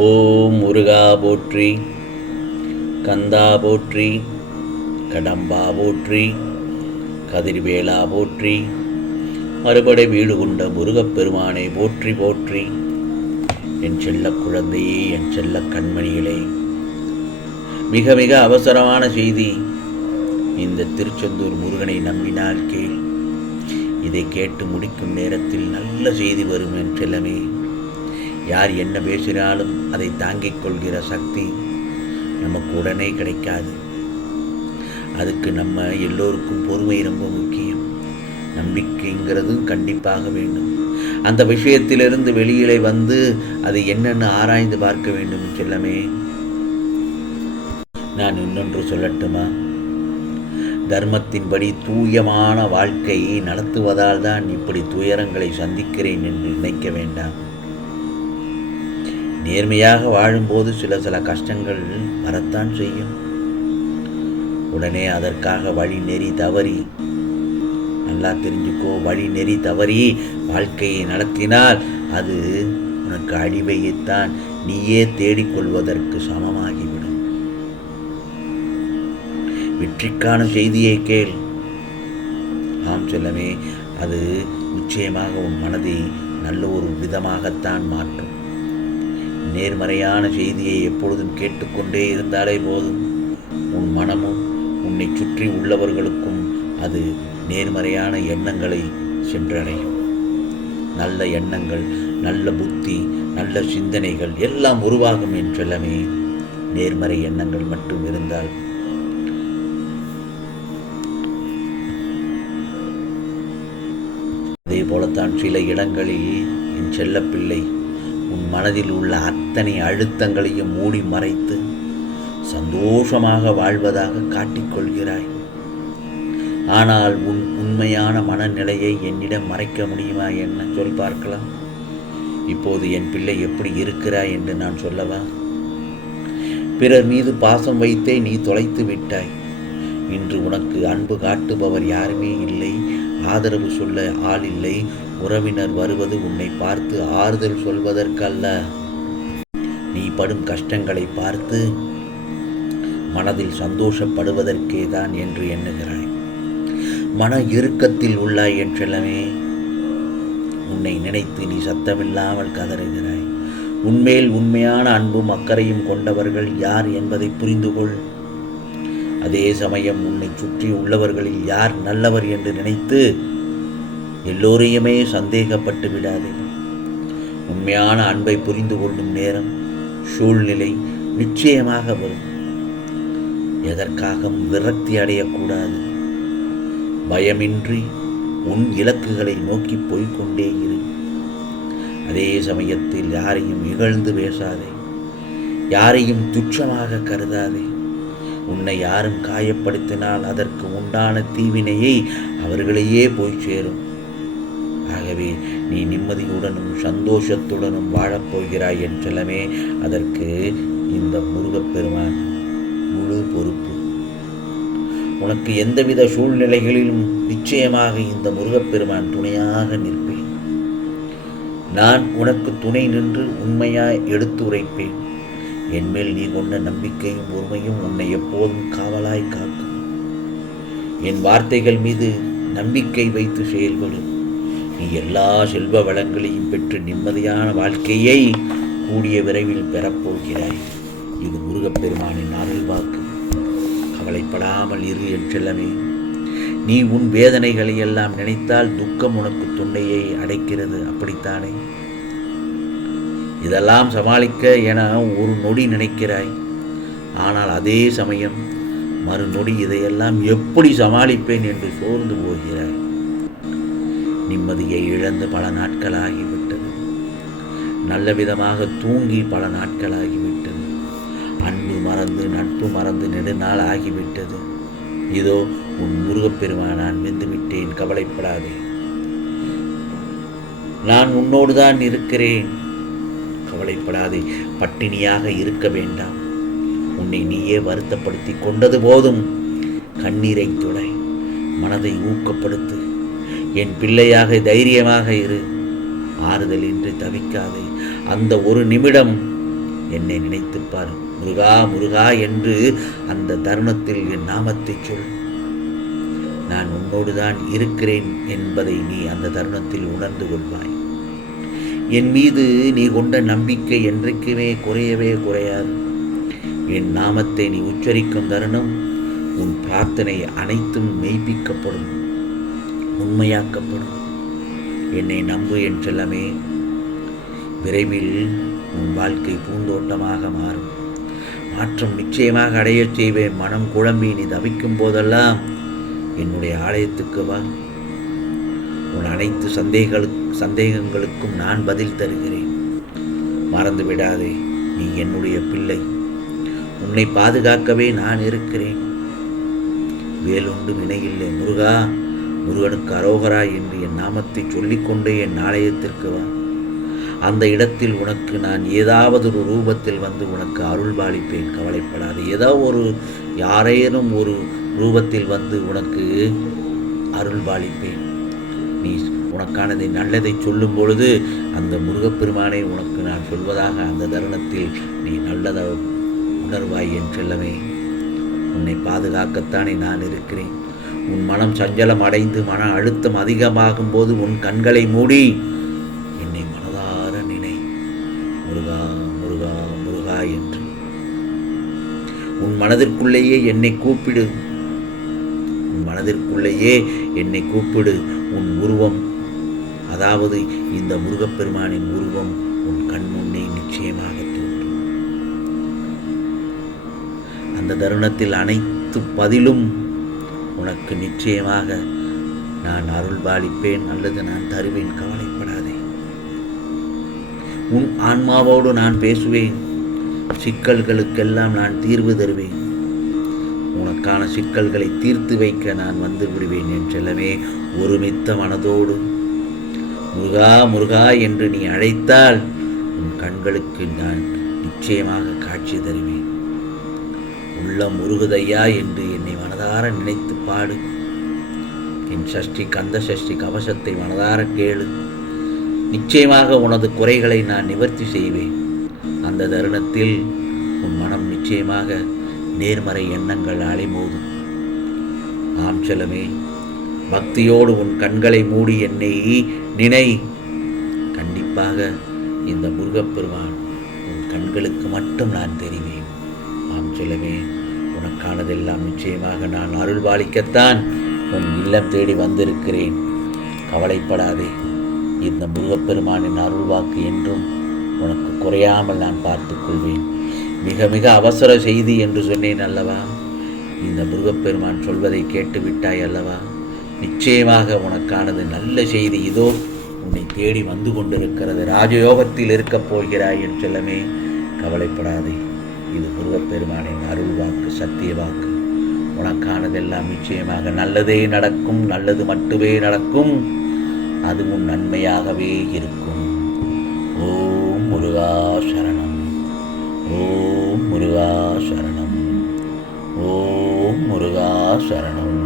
ஓம் முருகா போற்றி, கந்தா போற்றி, கடம்பா போற்றி, கதிர்வேலா போற்றி, மறுபடை வீடு கொண்ட முருகப்பெருமானை போற்றி போற்றி. என் செல்ல குழந்தையே, என் செல்ல கண்மணிகளே, மிக மிக அவசரமான செய்தி. இந்த திருச்செந்தூர் முருகனை நம்பினால் கேள். இதை கேட்டு முடிக்கும் நேரத்தில் நல்ல செய்தி வரும் என் செல்லமே. யார் என்ன பேசினாலும் அதை தாங்கிக் கொள்கிற சக்தி நமக்கு உடனே கிடைக்காது. அதுக்கு நம்ம எல்லோருக்கும் பொறுமை ரொம்ப முக்கியம். நம்பிக்கைங்கிறதும் கண்டிப்பாக வேண்டும். அந்த விஷயத்திலிருந்து வெளியிலே வந்து அது என்னென்னு ஆராய்ந்து பார்க்க வேண்டும் செல்லமே. நான் இன்னொன்று சொல்லட்டுமா? தர்மத்தின்படி தூயமான வாழ்க்கையை நடத்துவதால் தான் இப்படி துயரங்களை சந்திக்கிறேன் என்று நினைக்க வேண்டாம். நேர்மையாக வாழும்போது சில கஷ்டங்கள் வரத்தான் செய்யும். உடனே அதற்காக வழி நெறி தவறி, நல்லா தெரிஞ்சுக்கோ, வழி நெறி தவறி வாழ்க்கையை நடத்தினால் அது உனக்கு அழிவையைத்தான் நீயே தேடிக்கொள்வதற்கு சமமாகிவிடும். வெற்றிக்கான செய்தியை கேள். ஆம் செல்லமே, அது நிச்சயமாக உன் மனதை நல்ல ஒரு விதமாகத்தான் மாற்றும். நேர்மறையான செய்தியை எப்பொழுதும் கேட்டுக்கொண்டே இருந்தாலே போதும். உன் மனமும் உன்னை சுற்றி உள்ளவர்களுக்கும் அது நேர்மறையான எண்ணங்களை சென்றடையும். நல்ல எண்ணங்கள், நல்ல புத்தி, நல்ல சிந்தனைகள் எல்லாம் உருவாகும் என்றெல்லாமே. நேர்மறை எண்ணங்கள் மட்டும் இருந்தால் அதே போலத்தான் சில இடங்களில் என் செல்லப்பிள்ளை உன் மனதில் உள்ள அத்தனை அழுத்தங்களையும் மூடி மறைத்து சந்தோஷமாக வாழ்வதாக காட்டிக்கொள்கிறாய். ஆனால் உன் உண்மையான மனநிலையை என்னிடம் மறைக்க முடியுமா? என்ன சொல் பார்க்கலாம். இப்போது என் பிள்ளை எப்படி இருக்கிறாய் என்று நான் சொல்லவா? பிறர் மீது பாசம் வைத்தே நீ தொலைத்து விட்டாய். இன்று உனக்கு அன்பு காட்டுபவர் யாருமே இல்லை. ஆதரவு சொல்ல ஆள் இல்லை. உறவினர் வருவது உன்னை பார்த்து ஆறுதல் சொல்வதற்கல்ல, நீ படும் கஷ்டங்களை பார்த்து மனதில் சந்தோஷப்படுவதற்கே தான் என்று எண்ணுகிறாய். மன இறுக்கத்தில் உள்ளாய் என்றெல்லாமே. உன்னை நினைத்து நீ சத்தமில்லாமல் கதறுகிறாய். உன்மேல் உண்மையான அன்பும் அக்கறையும் கொண்டவர்கள் யார் என்பதை புரிந்து கொள். அதே சமயம் உன்னை சுற்றி உள்ளவர்களில் யார் நல்லவர் என்று நினைத்து எல்லோரையுமே சந்தேகப்பட்டு விடாதே. உண்மையான அன்பை புரிந்து கொள்ளும் நேரம், சூழ்நிலை நிச்சயமாக வரும். எதற்காகவும் விரக்தி அடையக்கூடாது. பயமின்றி உன் இலக்குகளை நோக்கி போய்கொண்டே இரு. அதே சமயத்தில் யாரையும் இகழ்ந்து பேசாதே. யாரையும் துச்சமாக கருதாதே. உன்னை யாரும் காயப்படுத்தினால் அதற்கு உண்டான தீவினையை அவர்களையே போய் சேரும். ஆகவே நீ நிம்மதியுடனும் சந்தோஷத்துடனும் வாழப்போகிறாய் என் செல்லமே. அதற்கு இந்த முருகப்பெருமான் முழு பொறுப்பு. உனக்கு எந்தவித சூழ்நிலைகளிலும் நிச்சயமாக இந்த முருகப்பெருமான் துணையாக நிற்பேன். நான் உனக்கு துணை நின்று உண்மையாய் எடுத்து உரைப்பேன். என்மேல் நீ கொண்ட நம்பிக்கையும் பொறுமையும் உன்னை எப்போதும் காவலாய் காக்கும். என் வார்த்தைகள் மீது நம்பிக்கை வைத்து செயல்படு. நீ எல்லா செல்வ வளங்களையும் பெற்று நிம்மதியான வாழ்க்கையை கூடிய விரைவில் பெறப்போகிறாய். இது முருகப்பெருமானின் அருள் வாக்கு. கவலைப்படாமல் இரு என் செல்லமே. நீ உன் வேதனைகளை எல்லாம் நினைத்தால் துக்கம் உனக்கு தொண்டையை அடைக்கிறது, அப்படித்தானே? இதெல்லாம் சமாளிக்க என ஒரு நொடி நினைக்கிறாய். ஆனால் அதே சமயம் மறுநொடி இதையெல்லாம் எப்படி சமாளிப்பேன் என்று சோர்ந்து போகிறாய். நிம்மதியை இழந்து பல நாட்களாகிவிட்டது. நல்ல விதமாக தூங்கி பல நாட்களாகிவிட்டது. அன்பு மறந்து நட்பு மறந்து நெடுநாள் ஆகிவிட்டது. இதோ உன் முருகப்பெருமான் நான் வெந்துவிட்டேன், கவலைப்படாதே. நான் உன்னோடு தான் இருக்கிறேன், கவலைப்படாதே. பட்டினியாக இருக்க வேண்டாம். உன்னை நீயே வருத்தப்படுத்தி கொண்டது போதும். கண்ணீரை துடை, மனதை ஊக்கப்படுத்து. என் பிள்ளையாக தைரியமாக இரு. ஆறுதல் இன்றி தவிக்காதே. அந்த ஒரு நிமிடம் என்னை நினைத்துப்பார். முருகா முருகா என்று அந்த தருணத்தில் என் நாமத்தை சொல். நான் உன்னோடுதான் இருக்கிறேன் என்பதை நீ அந்த தருணத்தில் உணர்ந்து கொள்வாய். என் மீது நீ கொண்ட நம்பிக்கை என்றைக்குமே குறையவே குறையாது. என் நாமத்தை நீ உச்சரிக்கும் தருணம் உன் பிரார்த்தனை அனைத்தும் மெய்ப்பிக்கப்படும், உண்மையாக்கப்படும். என்னை நம்பு என் செல்லமே. விரைவில் உன் வாழ்க்கை பூந்தோட்டமாக மாறும். மாற்றம் நிச்சயமாக அடையச் செய்வேன். மனம் குழம்பி நீ தவிக்கும் போதெல்லாம் என்னுடைய ஆலயத்துக்கு வா. உன் அனைத்து சந்தேகங்களுக்கும் நான் பதில் தருகிறேன். மறந்து விடாதே, நீ என்னுடைய பிள்ளை. உன்னை பாதுகாக்கவே நான் இருக்கிறேன். வேலுண்டு வினையில்லை. முருகா, முருகனுக்கு அரோகரா என்று என் நாமத்தை சொல்லிக்கொண்டே என் ஆலயத்திற்கு வா. அந்த இடத்தில் உனக்கு நான் ஏதாவது ஒரு ரூபத்தில் வந்து உனக்கு அருள் பாலிப்பேன். கவலைப்படாது. ஏதோ யாரேனும் ஒரு ரூபத்தில் வந்து உனக்கு அருள் பாலிப்பேன். நீ உனக்கானதை நல்லதை சொல்லும் பொழுது அந்த முருகப்பெருமானை உனக்கு நான் சொல்வதாக அந்த தருணத்தில் நீ நல்லதை உணர்வாய் என் செல்லமே. உன்னை பாதுகாக்கத்தானே நான் இருக்கிறேன். உன் மனம் சஞ்சலம் அடைந்து மன அழுத்தம் அதிகமாகும் போது உன் கண்களை மூடி என்னை மனதார நினை. முருகா முருகா முருகா என்று உன் மனதிற்குள்ளேயே என்னை கூப்பிடு. உன் மனதிற்குள்ளேயே என்னை கூப்பிடு. உன் உருவம், அதாவது இந்த முருகப்பெருமானின் உருவம் உன் கண் முன்னே நிச்சயமாக தோன்றும். அந்த தருணத்தில் அனைத்து பதிலும் உனக்கு நிச்சயமாக நான் அருள் பாலிப்பேன் அல்லது நான் தருவேன். கவலைப்படாதே. உன் ஆன்மாவோடு நான் பேசுவேன். சிக்கல்களுக்கெல்லாம் நான் தீர்வு தருவேன். உனக்கான சிக்கல்களை தீர்த்து வைக்க நான் வந்து விடுவேன் என் செல்லமே. ஒருமித்த மனதோடு முருகா முருகா என்று நீ அழைத்தால் உன் கண்களுக்கு நான் நிச்சயமாக காட்சி தருவேன். உள்ளம் முருகுதையா என்று என்னை மனதார நினைத்து பாடு. என் சஷ்டி கந்த சஷ்டி கவசத்தை மனதார கேளு. நிச்சயமாக உனது குறைகளை நான் நிவர்த்தி செய்வேன். அந்த தருணத்தில் உன் மனம் நிச்சயமாக நேர்மறை எண்ணங்கள் அலைமோதும். ஆம் செல்லமே, பக்தியோடு உன் கண்களை மூடி என்னை நினை. கண்டிப்பாக இந்த முருகப்பெருமான் உன் கண்களுக்கு மட்டும் நான் தெரிவேன். ஆம் செல்லமே, உனக்கானதெல்லாம் நிச்சயமாக நான் அருள் பாலிக்கத்தான் உன் இல்லம் தேடி வந்திருக்கிறேன். கவலைப்படாதே. இந்த முருகப்பெருமானின் அருள் வாக்கு என்றும் உனக்கு குறையாமல் நான் பார்த்துக்கொள்வேன். மிக மிக அவசர செய்தி என்று சொன்னேன் அல்லவா? இந்த முருகப்பெருமான் சொல்வதை கேட்டுவிட்டாய் அல்லவா? நிச்சயமாக உனக்கானது நல்ல செய்தி இதோ உன்னை தேடி வந்து கொண்டிருக்கிறது. ராஜயோகத்தில் இருக்கப் போகிறாய் என் செல்லமே. கவலைப்படாதே. இது முருகப்பெருமானின் அருள் வாக்கு, சத்திய வாக்கு. உனக்கானதெல்லாம் நிச்சயமாக நல்லதே நடக்கும். நல்லது மட்டுமே நடக்கும். அதுவும் நன்மையாகவே இருக்கும். ஓம் முருகா சரணம். ஓம் முருகா சரணம். ஓம் முருகா சரணம்.